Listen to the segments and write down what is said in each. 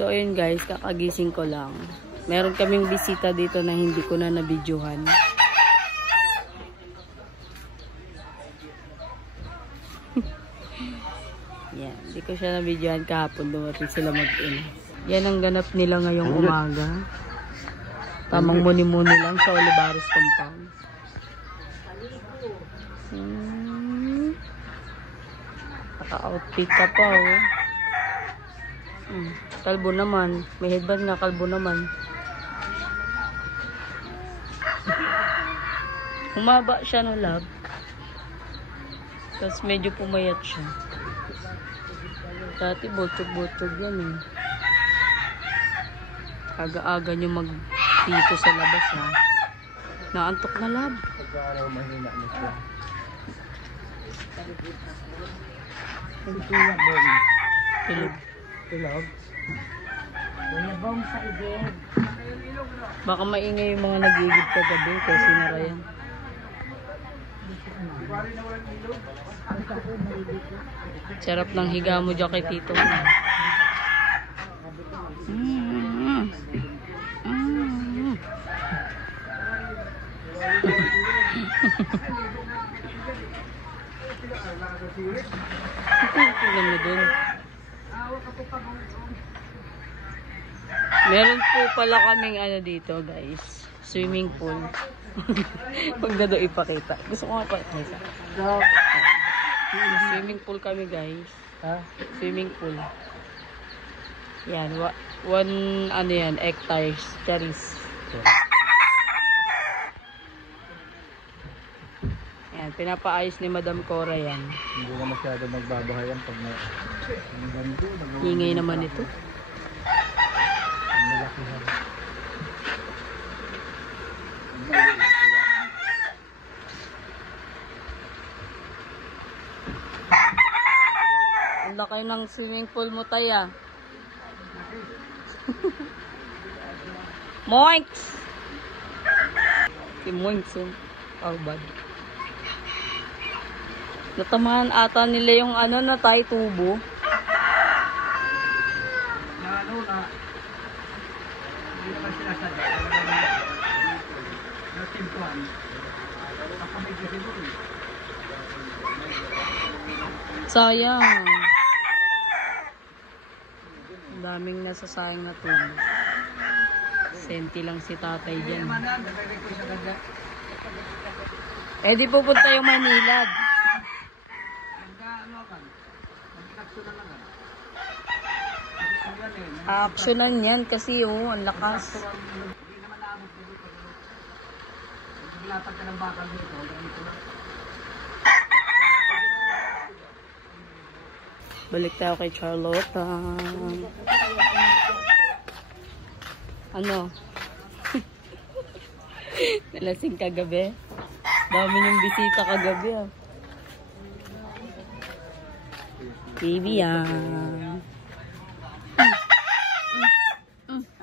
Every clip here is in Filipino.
So ayun guys, kakagising ko lang. Meron kaming bisita dito na hindi ko na nabidyohan. Yan, hindi ko siya nabidyohan kahapon, dumating sila mag-in. Yan ang ganap nila ngayong umaga. Tamang muni-muni lang sa Olivares compound. Naka-outfit ka pa, oh. Kalbo naman. May headband nga, kalbo naman. Humaba siya, no, love? Tapos medyo pumayat siya. Dati botog-botog yan, eh. Aga-aga nyo mag-dito sa labas, ha? Naantok na, love. Pag-araw mahina na siya. Tulog. Tulog? Bulabong sa ibig. Baka maingay yung mga nagigib kagabi kasi sinara yan. Sarap ng higa mo dyan kay Tito. Tingnan mo dun. Meron po pala kaming ano dito guys, swimming pool. Pag na doon ipakita. Gusto ko nga pakita. Swimming pool kami guys. Ha? Swimming pool. Yan, ano yan, hectares, charis. Yan, pinapaayos ni Madam Cora yan. Hindi na masyado magbabahayan pag may Ingay naman ito. malakihan. Ang laki ng swimming pool mo, Taya. Moinks! Si Moinks, oh. Bad. Natamaan ata nila yung ano na tayo tubo. Hindi naman sila sadya. Natimpuan. Kakamig kasi mo eh. Sayang. Ang daming nasasayang na tubo. Senti lang si tatay dyan. Eh di pupunta yung Manila. Actionan yan kasi oh, ang lakas. Balik tayo kay Charlotte. Ano? Nalasing kagabi. Dami yung bisita kagabi ah. Baby ah.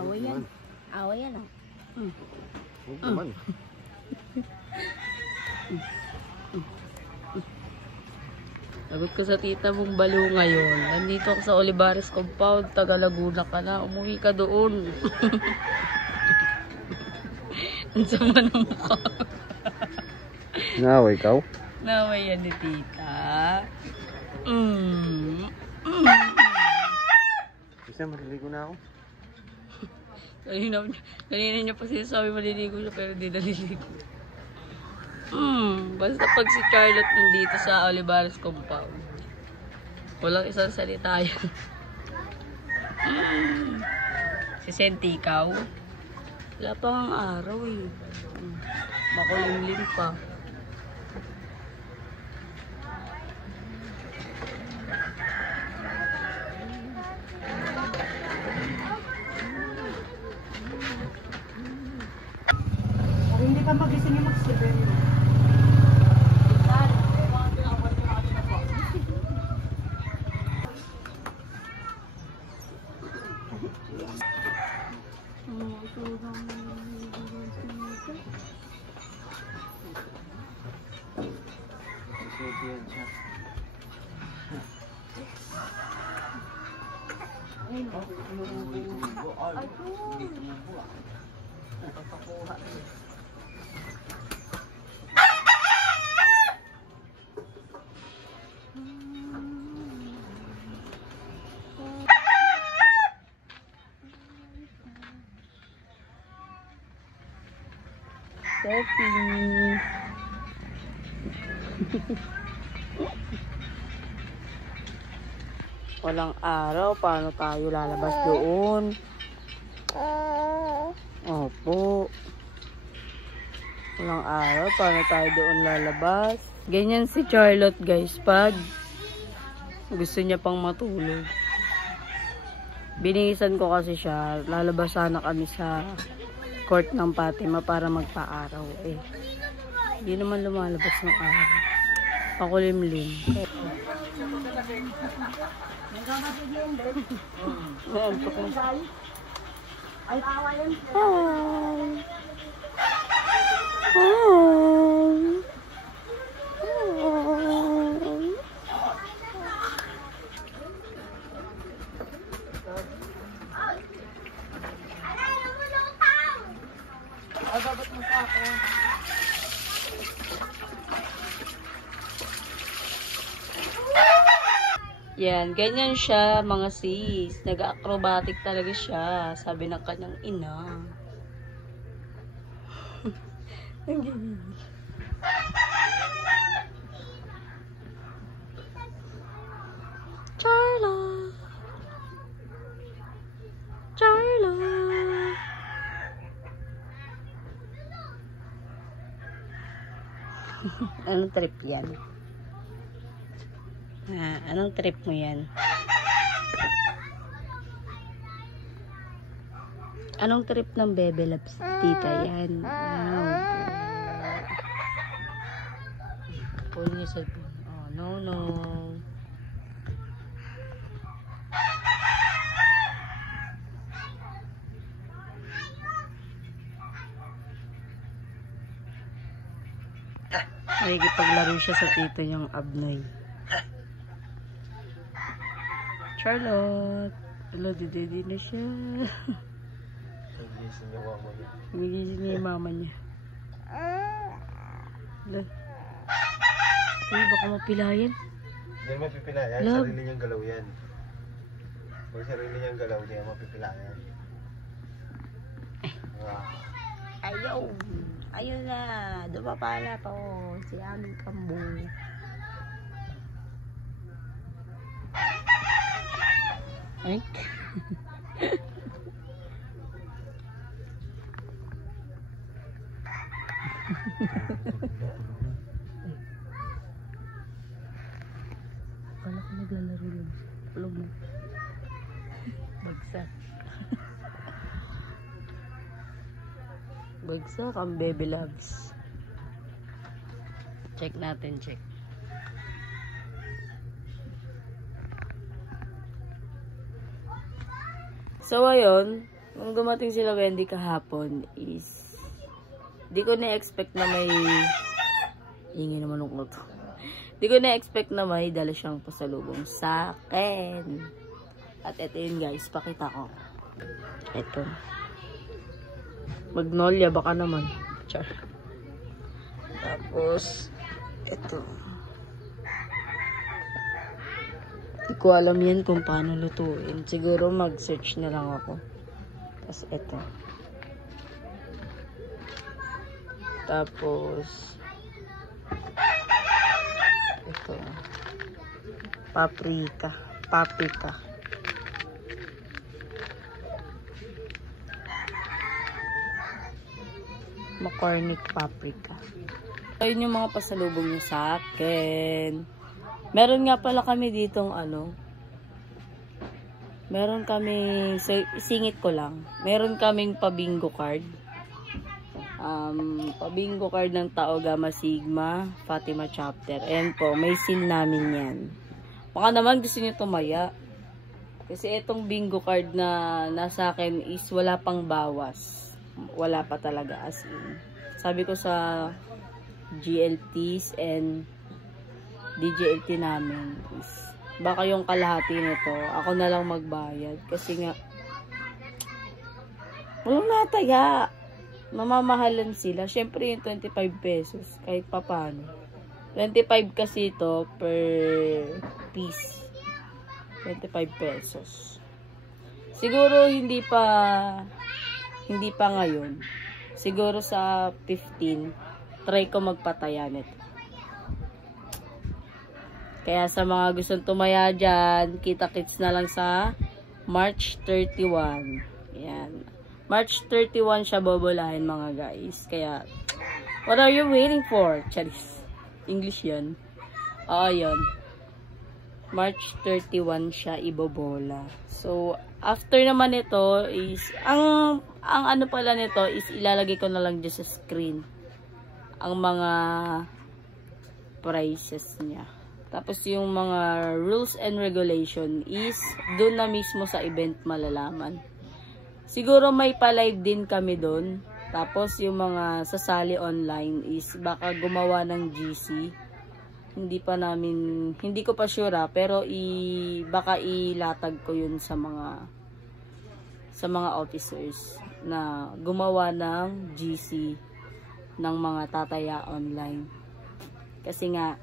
Away yan. Away yan ah. Huwag naman. Sagot ko sa tita mong balo ngayon. Nandito ako sa Olivares compound. Taga Laguna ka na. Umuwi ka doon. Ang sama ng mukha. Naaway ikaw? Naway yan ni tita. Kasi maliligo na ako. Kanina niya pa sinasabi maliligo siya pero di naliligo. Basta pag si Charlotte nandito sa Olivares compound, walang isang salita yan. Si Senti ikaw, wala pa ang araw eh. Makulimlim pa. Hindi ka magising yung mag-7. Sophie. Walang araw, paano tayo lalabas doon? Opo. Walang araw, paano tayo doon lalabas? Ganyan si Charlotte, guys, pag gusto niya pang matulog. Binihisan ko kasi siya, lalabas sana kami sa court ng Fatima para magpa-araw. Hindi naman lumalabas ng araw. Pakulimlim. Ay, awalan. Yan, ganyan siya mga sis. Nag-acrobatic talaga siya. Sabi ng kanyang ina. Charla. Charla. Anong trip yan? Anong trip mo yan? Anong trip ng Bebe Loves tita yan? Pull niya sa phone. Oh, no. Nakikipaglaro siya sa tito niyang Abnoy. Charlotte. Hello, didi na siya. Nagising niya yung mama niya. Hello. Uy, baka mapilayan. Hindi mapipilayan. Love. Sarili niyang galaw yan. Pag sarili niyang galaw, hindi mapipilayan. Ayaw. Ayun na. Dumapala pa si aming kambo. Ay. Kala ko naglalaro lang. Tulog na. Bagsak. Bagsak ang Bebe Loves. Check natin, check. So, ayun, nung dumating sila Wendy kahapon is, di ko na-expect na may, hingi naman ng to. Di ko na-expect na may dala siyang pasalubong sa akin. At ito yun guys, pakita ko. Ito. Magnolia, baka naman. Char. Tapos, ito. Hindi ko alam yan kung paano lutuin. Siguro mag-search na lang ako. Tapos ito. Tapos ito. Paprika. Paprika. McCormick paprika. Ayun yung mga pasalubong niyo sa akin. Meron nga pala kami ditong meron kaming, singit ko lang, meron kaming pabingo card. Pabingo card ng Tao Gamma Sigma, Fatima Chapter. Ayan po, may seal namin yan. Baka naman gusto nyo tumaya. Kasi itong bingo card na nasa akin is wala pang bawas. Wala pa talaga as in. Sabi ko sa GLTs and DJLT namin is baka yung kalahati nito, ako na lang magbayad. Kasi nga, walang nataya. Mamamahalan sila. Syempre yung 25 pesos, kahit papano. 25 kasi ito per piece. 25 pesos. Siguro hindi pa ngayon. Siguro sa 15, try ko magpataya nito. Kaya sa mga gustong tumaya dyan, kita-kits na lang sa March 31. Yan. March 31 siya bobolahin mga guys. Kaya, what are you waiting for? Charis. English yan. Oo, yun. March 31 siya ibobola. So, after naman ito is, ang ano pala nito is ilalagay ko na lang dyan sa screen. Ang mga prices niya. Tapos yung mga rules and regulation is doon na mismo sa event malalaman. Siguro may pa-live din kami doon. Tapos yung mga sasali online is baka gumawa ng GC. Hindi ko pa sure pero baka ilatag ko yun sa mga officers na gumawa ng GC ng mga tataya online. Kasi nga,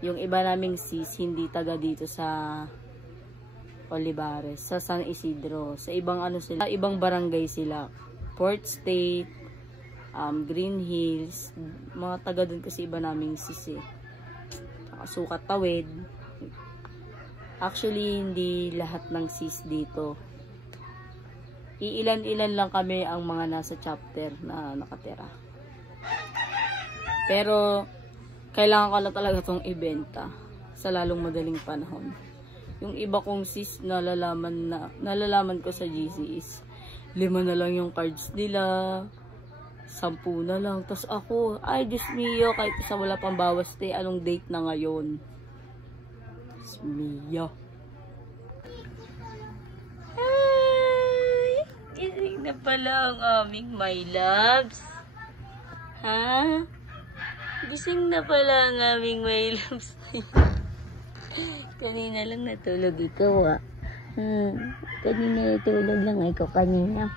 yung iba naming sis, hindi taga dito sa Olivares, sa San Isidro. Sa ibang ibang barangay sila. Port State, Green Hills, mga taga dun kasi iba naming sis eh. Sukat Tawid. Actually, hindi lahat ng sis dito. Iilan-ilan lang kami ang mga nasa chapter na nakatira. Pero, kailangan ko na talaga itong ibenta sa lalong madaling panahon. Yung iba kong sis nalalaman ko sa GC is 5 na lang yung cards nila, 10 na lang. Tapos ako, ay Diyos mio, kahit isa wala pang bawas anong date na ngayon? Diyos mio. Ay, gising na pala ang aming my loves. Ha? Gising na pala ang aming my loves. Kanina lang natulog ikaw ah. Kanina natulog lang ikaw kanina.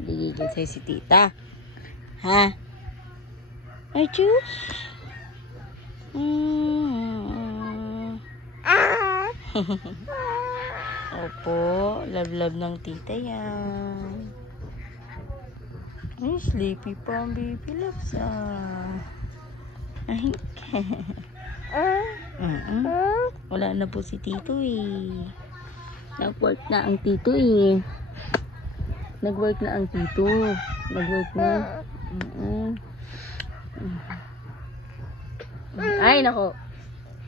Gigigil sa'yo si tita. Ha? Ay, Diyos. Opo, love-love ng tita yan. Ay, sleepy pa ang baby loves Ay, wala na po si tito eh. Nag-work na ang tito eh. Nag-work na ang tito. Nag-work na. Ay, nako.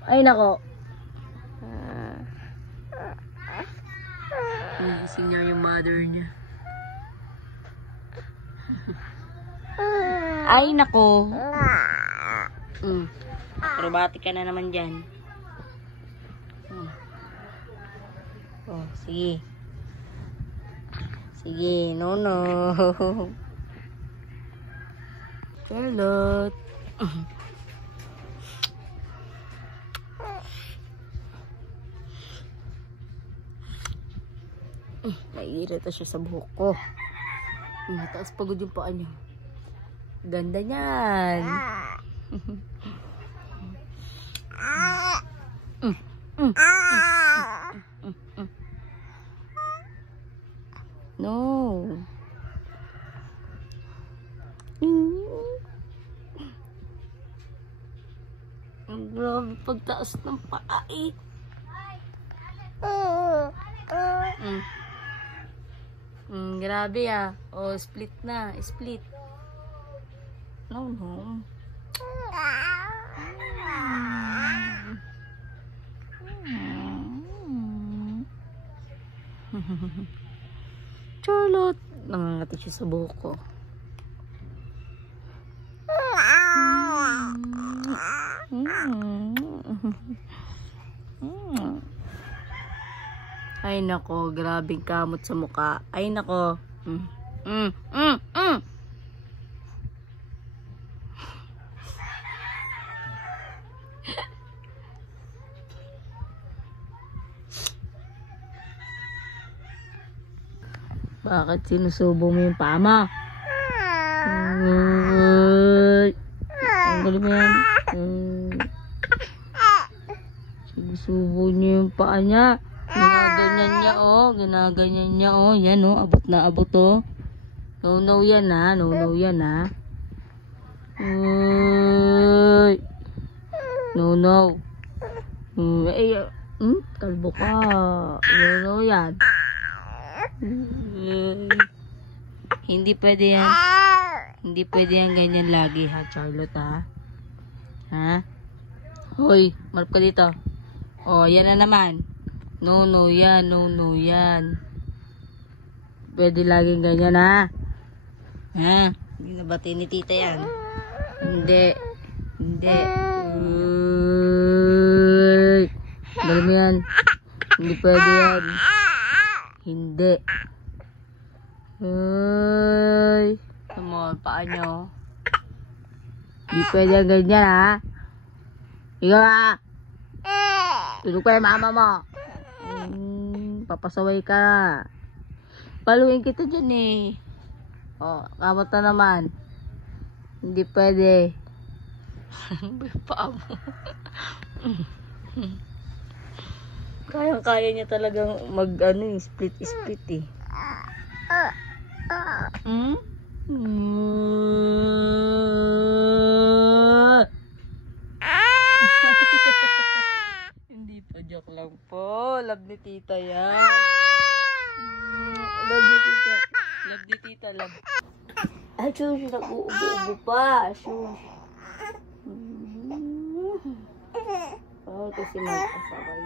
Ay, nako. Gising niya yung mother niya. Ay, nako. Acrobatic ka na naman dyan. Oh, sige. Sige, no. Charlotte. Naiirita siya sa buhok ko. Mataas pagod yung paa niya. Ganda niyan. No. Ang grabe pagtaas ng paa eh. Grabe ah. Oh, split na. Split. No. Charlotte. Nangangati siya sa buhok ko. Ay nako, grabing kamot sa mukha. Ay nako. Bakit sinusubo mo yung pama? Ay, ang galing mo yan. Sinusubo niya yung paa niya. Ginaganyan niya, oh. Ginaganyan niya, oh. Yan, oh. Abot na abot, oh. No, yan, ha. No, yan, ha. Ay. No. Eh, kalbo ka. No, yan. Hindi pwede yan. Hindi pwede yan ganyan lagi, ha, Charlotte, ha? Ha? Hoy, marap ka dito. Oh, yan na naman. No, yan. No, yan. Pwede laging ganyan, ha? Ha? Hindi na bati ni tita yan. Hindi. Dali mo yan. Hindi pwede yan. Hindi. Ay. Tama, paa nyo. Hindi pwede yan ganyan, ha? Ikaw, ha? Tulog pa yung mama mo. Papasaway ka. Paluin kita dyan, eh. Oh, kamot na naman. Hindi pwede. Paa mo. Kayang-kaya niya talagang split eh. Hindi pa, joke lang po. Love ni tita yan. Love ni tita. Love ni tita, love. Ay, shush, nag-uubo-ubo pa. Shush. Oh, kasi magpasaway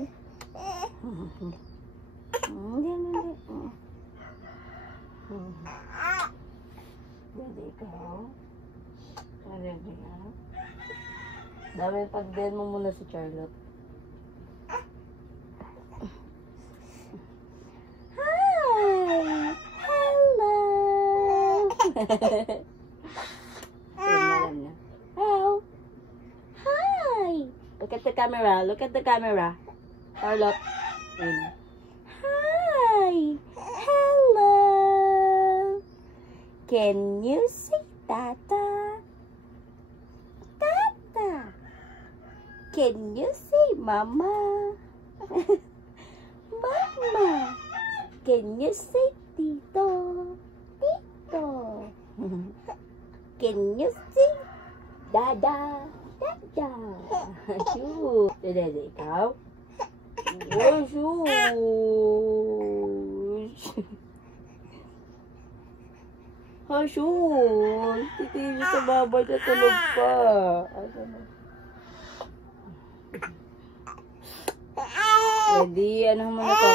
eh. Dede ikaw. Dede ka. Dami pag-den mo muna si Charlotte. Hi! Hello! Alam niya. Hello! Hi! Look at the camera. Look at the camera. Charlotte. Hi! Hello! Can you say Tata? Tata! Can you say Mama? Mama! Can you say Tito? Tito! Can you say Dada? Dada! Shoot! Dede, ikaw? Oh, shoot! Ha, shoot! Titigil sa babay na tulog pa. Ready? Ano mo na to?